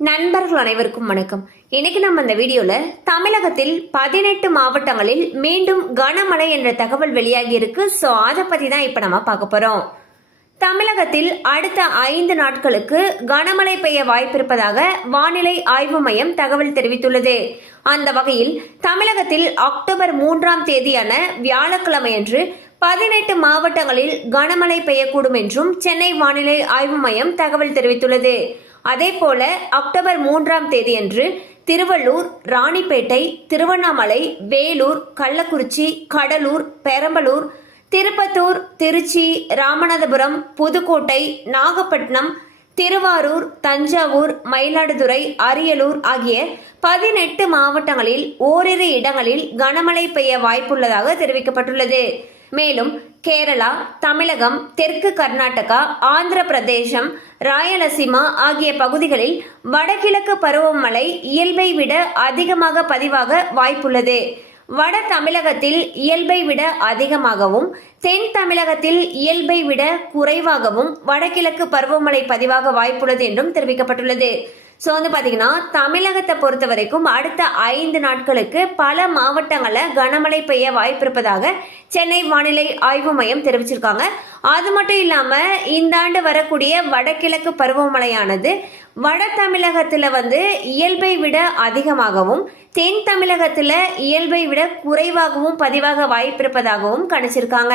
நண்பர்கள் அனைவருக்கும் வணக்கம். இன்னைக்கு நம்ம இந்த வீடியோல தமிழகத்தில் பதினெட்டு மாவட்டங்களில் மீண்டும் கனமழை என்ற தகவல் வெளியாகி இருக்கு. ஸோ அதை பத்தி தான் இப்ப நம்ம பார்க்க போறோம். தமிழகத்தில் அடுத்த ஐந்து நாட்களுக்கு கனமழை பெய்ய வாய்ப்பிருப்பதாக வானிலை ஆய்வு மையம் தகவல் தெரிவித்துள்ளது. அந்த வகையில் தமிழகத்தில் அக்டோபர் மூன்றாம் தேதியான வியாழக்கிழமையன்று பதினெட்டு மாவட்டங்களில் கனமழை பெய்யக்கூடும் என்றும் சென்னை வானிலை ஆய்வு மையம் தகவல் தெரிவித்துள்ளது. அதேபோல அக்டோபர் மூன்றாம் தேதியன்று திருவள்ளூர் ராணிப்பேட்டை திருவண்ணாமலை வேலூர் கள்ளக்குறிச்சி கடலூர் பெரம்பலூர் திருப்பத்தூர் திருச்சி ராமநாதபுரம் புதுக்கோட்டை நாகப்பட்டினம் திருவாரூர் தஞ்சாவூர் மயிலாடுதுறை அரியலூர் ஆகிய பதினெட்டு மாவட்டங்களில் ஓரிரு இடங்களில் கனமழை பெய்ய வாய்ப்புள்ளதாக தெரிவிக்கப்பட்டுள்ளது. மேலும் கேரளா தமிழகம் தெற்கு கர்நாடகா ஆந்திர பிரதேசம் ராயலசீமா ஆகிய பகுதிகளில் வடகிழக்கு பருவமழை இயல்பை விட அதிகமாக பதிவாக வாய்ப்புள்ளது. வட தமிழகத்தில் இயல்பை விட அதிகமாகவும் தென் தமிழகத்தில் இயல்பை விட குறைவாகவும் வடகிழக்கு பருவமழை பதிவாக வாய்ப்புள்ளது என்றும் தெரிவிக்கப்பட்டுள்ளது. ஸோ வந்து பார்த்தீங்கன்னா தமிழகத்தை பொறுத்த வரைக்கும் அடுத்த ஐந்து நாட்களுக்கு பல மாவட்டங்களில் கனமழை பெய்ய வாய்ப்பு இருப்பதாக சென்னை வானிலை ஆய்வு மையம் தெரிவிச்சிருக்காங்க. அது மட்டும் இல்லாமல் இந்த ஆண்டு வரக்கூடிய வடகிழக்கு பருவமழையானது வட தமிழகத்தில் வந்து இயல்பை விட அதிகமாகவும் தென் தமிழகத்தில் இயல்பை விட குறைவாகவும் பதிவாக வாய்ப்பிருப்பதாகவும் கணிச்சிருக்காங்க.